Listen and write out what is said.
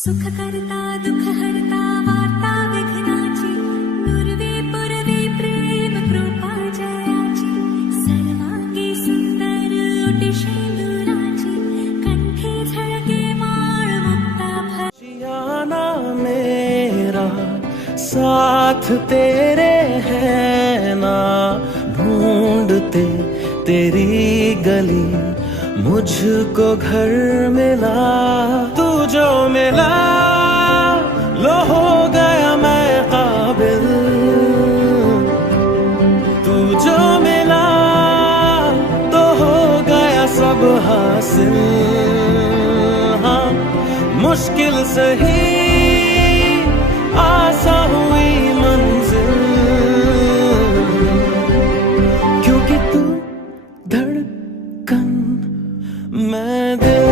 सुख करता दुख हरता वार्ता विघ्नाची दुर्वे पुरवे प्रेम कृपा जयाची सर्वांगी सुंदर ओटी शेंदुराची कंठी झळके माळ मुक्ता जियाना मेरा साथ तेरे है ना, ढूंढते तेरी गली मुझको घर मिला। तू जो मिला लो हो गया मैं काबिल, तू जो मिला तो हो गया सब हासिल। हाँ मुश्किल सही आसा हुई मंजिल, क्योंकि तू धड़कन मैं दिल।